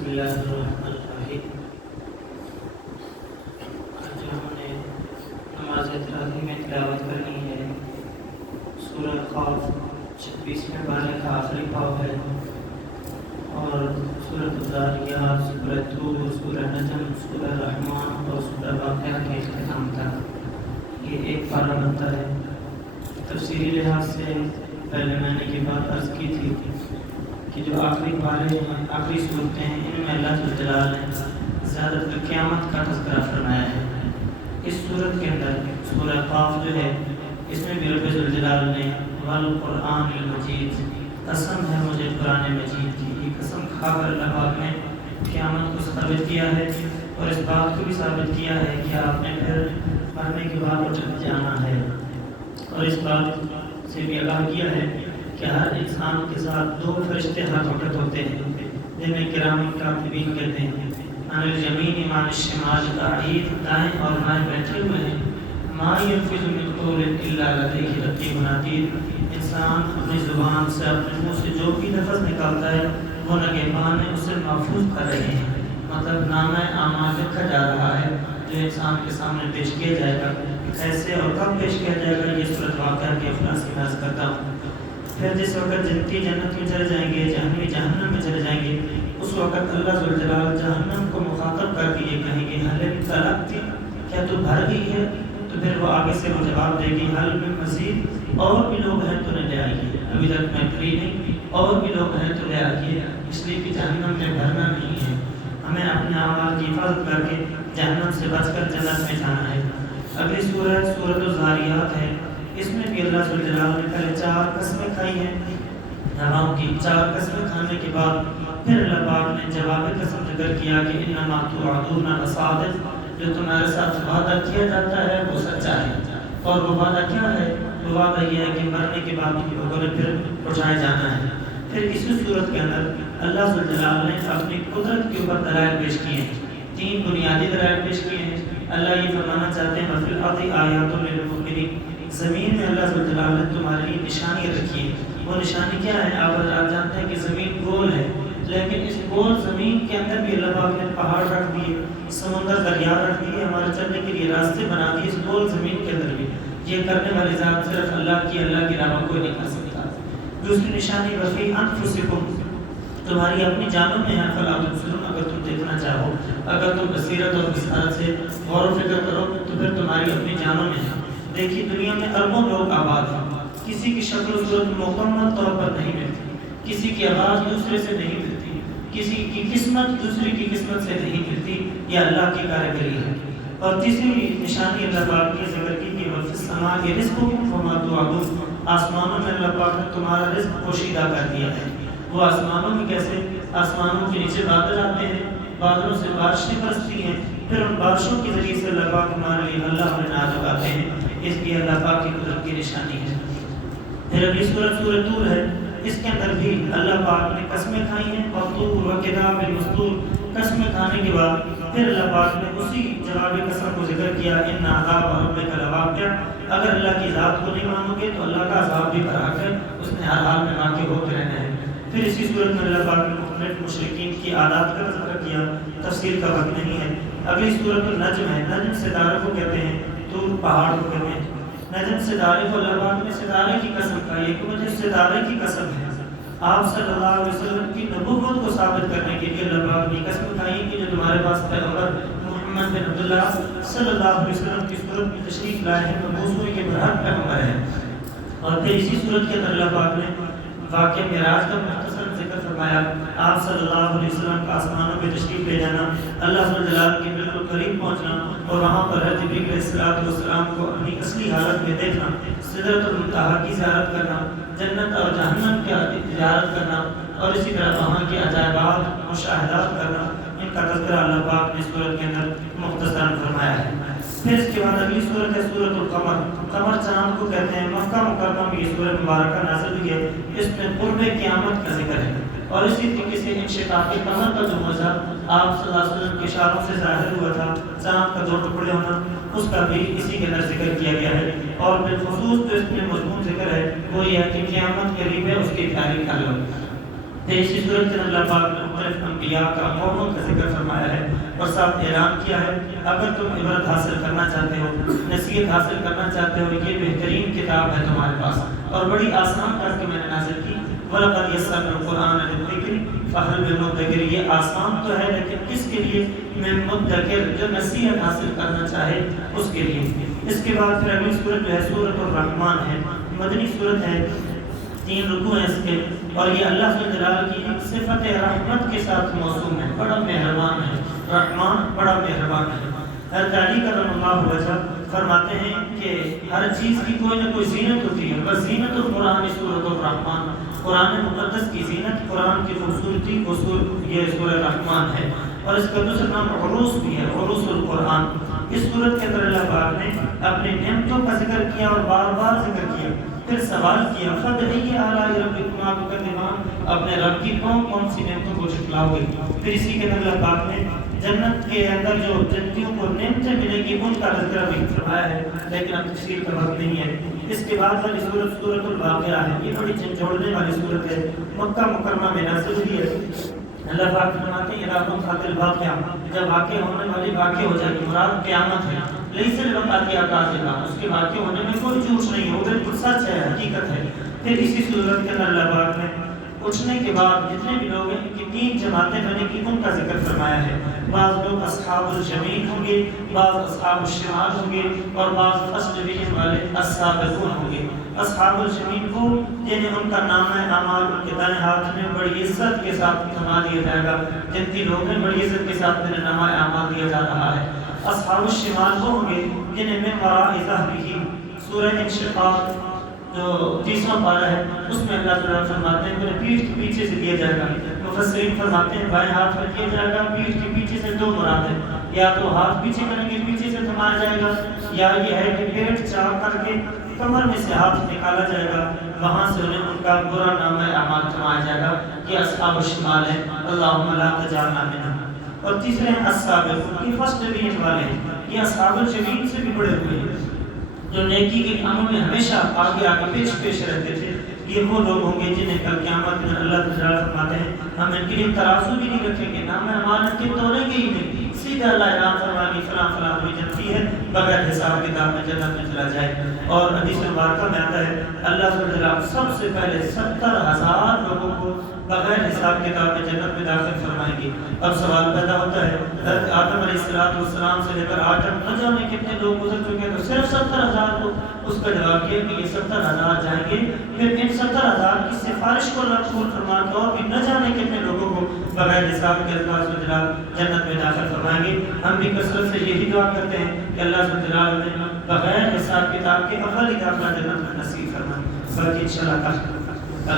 بسم اللہ الرحمن الرحیم۔ آج ہم نے نماز تراویح میں تلاوت کرنی ہے سورہ قاف 26ویں پارے کا آخری پاؤ ہے، اور سورہ الذاریات، سورہ طور، سورہ نجم، سورہ رحمان اور سورہ واقعہ کے اختتام تک یہ ایک پارہ بنتا ہے۔ تفسیری لحاظ سے پہلے میں نے یہ بات عرض کی تھی کہ جو آخری پارے ہیں، آخری صورتیں ہیں، ان میں اللہ جلال نے زیادہ تر قیامت کا تذکرہ فرمایا ہے۔ اس صورت کے اندر سورہ قاف جو ہے، اس میں بھی رب جلال نے والقرآن المجید، قسم ہے مجھے قرآن مجید کی، یہ قسم کھا کر اللہ پاک نے قیامت کو ثابت کیا ہے، اور اس بات کو بھی ثابت کیا ہے کہ آپ نے پھر مرنے کے بعد اٹھ جانا ہے، اور اس بات سے بھی آگاہ کیا ہے کہ ہر انسان کے ساتھ دو فرشتے ہاتھ وقت ہوتے ہیں، جن میں کرام کاتبین کہتے ہیں عن الیمین عن الشمال قعید، دائیں اور بائیں بیٹھے ہوئے ہیں، ما یلفظ من قول الا لدیہ رقیب عتید، انسان اپنی زبان سے، اپنے منہ سے جو بھی لفظ نکالتا ہے وہ نگہبان نے اسے محفوظ کر رہے ہیں۔ مطلب نامہ اعمال لکھا جا رہا ہے جو انسان کے سامنے پیش کیا جائے گا۔ کیسے اور کب پیش کیا جائے گا، یہ صورت واقعہ کے افلاس کی بحث کرتا ہوں۔ پھر جس وقت جنتی جنت میں چلے جائیں گے، جہنمی جہنم میں چلے جائیں گے، اس وقت اللہ ذوالجلال جہنم کو مخاطب کر کے یہ کہیں گے حل امتلأت، کیا تو بھر گئی ہے؟ تو پھر وہ آگے سے وہ جواب دے گی حل من مزید، اور بھی لوگ ہیں تو لے آئیے، ابھی تک میں بھری نہیں، اور بھی لوگ ہیں تو لے آئیے، اس لیے کہ جہنم میں بھرنا نہیں ہے، ہمیں اپنے اعمال کی حفاظت کر کے جہنم سے بچ کر جنت میں جانا ہے۔ اگلی سورہ سورۃ الذاریات ہے، اس میں بھی اللہ ذوالجلال نے پہلے 4 قسمیں کھائی ہیں، ہواؤں کی 4 قسمیں کھانے کے بعد پھر اللہ پاک نے جواب قسم ذکر کیا کہ انما توعدون لصادق، جو تمہارے ساتھ وعدہ کیا جاتا ہے وہ سچا ہے، اور وہ وعدہ کیا ہے؟ وہ وعدہ یہ ہے کہ مرنے کے بعد تم لوگوں نے پھر اٹھائے جانا ہے۔ پھر اسی صورت کے اندر اللہ ذوالجلال نے اپنی قدرت کے اوپر دلائل پیش کیے ہیں، 3 بنیادی دلائل پیش کیے ہیں۔ اللہ یہ فرمانا چاہتے ہیں وفی الارض آیات للموقنین، زمین میں اللہ ذوالجلال نے تمہارے لیے نشانیاں رکھی ہیں۔ وہ نشانی کیا ہے؟ آپ جانتے ہیں کہ زمین گول ہے، لیکن اس گول زمین کے اندر بھی اللہ پاک نے پہاڑ رکھ دیے، سمندر دریا رکھ دیے، ہمارے چلنے کے لیے راستے بنا دیے اس گول زمین کے اندر بھی۔ یہ کرنے والی ذات صرف اللہ کی علاوہ کوئی نہیں کر سکتا۔ دوسری نشانی وفی انفسکم، تمہاری اپنی جانوں میں ہے، فلا تبصرون، اگر تم دیکھنا چاہو، اگر تم بصیرت اور بصارت سے غور و فکر کرو تو پھر تمہاری اپنی جانوں میں ہے۔ دیکھیے دنیا میں اربوں لوگ آباد ہیں، کسی کی شکل و صورت مکمل طور پر نہیں ملتی، کسی کی آواز دوسرے سے نہیں ملتی، کسی کی قسمت دوسری کی قسمت سے نہیں ملتی، یہ اللہ کی کارگری ہے۔ اور تیسری نشانی اللہ پاک نے ذکر کی کہ وفی السماء رزقکم وما توعدون، آسمانوں میں اللہ پاک نے تمہارا رزق پوشیدہ کر دیا ہے۔ وہ آسمانوں میں کیسے؟ آسمانوں کے نیچے بادل آتے ہیں، بادلوں سے بارشیں برستی ہیں، پھر ان بارشوں کے ذریعے سے اللہ پاک ہمارے لیے اللہ اور انعام لگاتے ہیں، اس کی اللہ پاک کی قدرت کی نشانی ہے۔ پھر اگلی سورۃ سورۃ طور ہے، اس کے اندر بھی اللہ پاک نے قسمیں کھائی ہیں، والطور وکتاب مسطور، قسمیں کھانے کے بعد پھر اللہ پاک نے اسی جواب قسم کو ذکر کیا ان عذاب ربک لواقع، اگر اللہ کی ذات کو نہیں مانو گے تو اللہ کا عذاب بھی برحق ہے، اس نے ہر حال میں واقع ہوتے رہنا ہے۔ پھر اسی صورت میں اللہ پاک نے مختلف مشرکین کی عادات کا ذکر کیا، تفصیل کا وقت نہیں ہے۔ اگلی سورۃ النجم ہے، نجم ستارے کو کہتے ہیں، طور پہاڑ کو کہتے ہیں، نجم ستارے کو اللہ پاک نے ستارے کی قسم کہا، یہ کہ مجھے ستارے کی قسم ہے۔ آپ صلی اللہ علیہ وسلم کی نبوت کو ثابت کرنے کے لیے اللہ پاک نے قسم کھائی کہ جو تمہارے پاس پیغمبر محمد بن عبداللہ صلی اللہ علیہ وسلم کی صورت میں تشریف لائے ہیں، مبعوث ہوئے، یہ برحق پیغمبر ہے۔ اور پھر اسی صورت کے اندر اللہ پاک نے واقعہ معراج کا مختصر ذکر فرمایا، آپ صلی اللہ علیہ وسلم کا آسمانوں میں تشریف لے جانا، اللہ جلال کے بالکل قریب پہنچنا، اور وہاں پر حضرت جبریل علیہ السلام کو اپنی اصلی حالت میں دیکھنا، سدرۃ المنتہا کی زیارت کرنا، جنت اور جہنم کی زیارت کرنا، اور اسی طرح وہاں کے عجائبات مشاہدات کرنا، ان کا تذکرہ اللہ پاک نے سورت کے اندر مختصراً فرمایا ہے۔ پھر اس کے بعد اگلی سورت ہے سورۃ القمر، قمر چاند کو کہتے ہیں، مکہ مکرمہ میں یہ سورۃ مبارکہ نازل ہوئی ہے، اس میں قرب قیامت کا ذکر ہے، اور اسی طریقے سے انشقاق قمر کا جو موضوع آپ صلی اللہ علیہ وسلم کے اشاروں سے ظاہر ہوا تھا، چاند کا 2 ٹکڑے ہونا، اس کا بھی اسی کے اندر ذکر کیا گیا ہے۔ اور بالخصوص جو اس میں مضمون ذکر ہے وہ یہ ہے کہ قیامت قریب ہے، اس کی تیاری کر لو۔ پھر اسی صورت کے اللہ پاک نے مختلف انبیاء کا قوموں کا ذکر فرمایا ہے اور ساتھ اعلان کیا ہے اگر تم عبرت حاصل کرنا چاہتے ہو، نصیحت حاصل کرنا چاہتے ہو، یہ بہترین کتاب ہے تمہارے پاس اور بڑی آسان کر کے میں نے نازل کی۔ وَلَقَدْ يَسَّرْنَا الْقُرْآنَ لِلذِّكْرِ فَهَلْ مِن مُدَّكِرٍ، یہ آسان تو ہے لیکن کس کے لیے؟ میں مدکر، جو نصیحت حاصل کرنا چاہے اس کے لیے۔ اس کے بعد پھر اگلی سورت جو ہے سورۃ الرحمن ہے، مدنی سورت ہے، 3 رکوع ہیں اس کے، اور یہ اللہ جلال کی ایک صفت رحمت کے ساتھ موسوم ہے، بڑا مہربان ہے، رحمان بڑا مہربان ہے۔ حضرت علی کرم اللہ وجہ فرماتے ہیں کہ ہر چیز کی کوئی نہ کوئی زینت ہوتی ہے، بس زینت القرآن سورۃ الرحمن، قرآن مقدس کی زینت، قرآن کی خوبصورتی یہ سورہ رحمان ہے۔ اور اس کا دوسرا نام عروس بھی ہے، عروس القرآن۔ اس سورت کے اندر اللہ پاک نے اپنی نعمتوں کا ذکر کیا اور بار بار ذکر کیا، پھر سوال کیا فَبِأَيِّ آلَاءِ رَبِّكُمَا تُكَذِّبَانِ، اپنے رب کی کون سی نعمتوں کو جھٹلاؤ گے؟ پھر اسی کے اندر اللہ پاک نے جنت کے اندر جو جنتیوں کو نعمتیں ملیں گی ان کا تذکرہ بھی فرمایا ہے، لیکن اب تفصیل کا وقت نہیں ہے۔ اس کے بعد والی سورت سورۃ الواقعہ ہے، یہ بڑی جھنجھوڑنے والی سورت ہے، مکہ مکرمہ میں نازل ہوئی ہے۔ اللہ پاک فرماتے ہیں اذا وقعت الواقعہ، جب واقع ہونے والی واقع ہو جائے گی، مراد قیامت ہے۔ لیس الواقعہ کاذبہ، اس کے واقع ہونے میں کوئی جھوٹ نہیں ہے، وہ بالکل سچ ہے، حقیقت ہے۔ پھر اسی صورت کے اندر اللہ پاک نے اٹھنے کے بعد جتنے بھی لوگ ہیں ان کی 3 جماعتیں بنے گی، ان کا ذکر فرمایا ہے۔ بعض لوگ اصحاب الجمین ہوں گے، بعض اصحاب الشمال ہوں گے، اور بعض فرسٹ ڈویژن والے السابقون ہوں گے۔ اصحاب الجمین کو جنہیں ان کا نام ہے اعمال ان کے دائیں ہاتھ میں بڑی عزت کے ساتھ تھما دیا جائے گا، جنتی لوگ ہیں بڑی عزت کے ساتھ انہیں نامہ اعمال دیا جا رہا ہے۔ اصحاب الشمال وہ ہوں گے جنہیں من وراء ظہرہ، سورہ انشقاق جو 30واں پارہ ہے اس میں اللہ تعالیٰ فرماتے ہیں انہیں پیٹھ کے پیچھے سے دیا جائے گا۔ مفسرین فرماتے ہیں بائیں ہاتھ میں دیا جائے گا، پیٹھ کے پیچھے سے 2 مراد ہیں، یا تو ہاتھ پیچھے کریں گے پیچھے سے تھمایا جائے گا، یا یہ ہے کہ پیٹ چاک کر کے کمر میں سے ہاتھ نکالا جائے گا، وہاں سے انہیں ان کا برا نامہ اعمال تھمایا جائے گا۔ یہ اصحاب الشمال ہے، اللہم لا تجعلنا منہم۔ اور تیسرے ہیں السابقون، یہ فرسٹ ڈویژن والے ہیں، یہ اصحاب الجحیم سے بھی بڑے ہوئے ہیں، جو نیکی کے کاموں میں ہمیشہ آگے آگے پیش رہتے تھے۔ یہ وہ لوگ ہوں گے جنہیں کل قیامت میں اللہ تعالیٰ فرماتے ہیں ہم ان کے لیے ترازو بھی نہیں رکھیں گے، نام امانت کے تولیں گے ہی نہیں، سیدھا اللہ اعلان فرمائے گی فلاں فلاں ہوئی جنتی ہے، بغیر حساب کتاب میں جنت میں چلا جائے۔ اور حدیث مبارکہ میں آتا ہے اللہ تعالیٰ سب سے پہلے 70,000 لوگوں کو بغیر حساب کتاب میں جنت میں داخل فرمائیں گے۔ اب سوال پیدا ہوتا ہے حضرت آدم علیہ السلام سے لے کر آج تک نہ جانے کتنے لوگ گزر چکے ہیں، تو صرف 70,000 لوگ۔ اس کا جواب یہ کہ یہ 70,000 جائیں گے، پھر ان 70,000 کی سفارش کو اللہ قبول فرما کے اور بھی نہ جانے کتنے لوگوں کو بغیر حساب کے اللہ جنت میں داخل فرمائیں گے۔ ہم بھی کثرت سے یہی دعا کرتے ہیں کہ اللہ تعالیٰ ہمیں بغیر حساب کتاب کے اول ہی داخلہ جنت میں نصیب فرمائے۔ باقی انشاءاللہ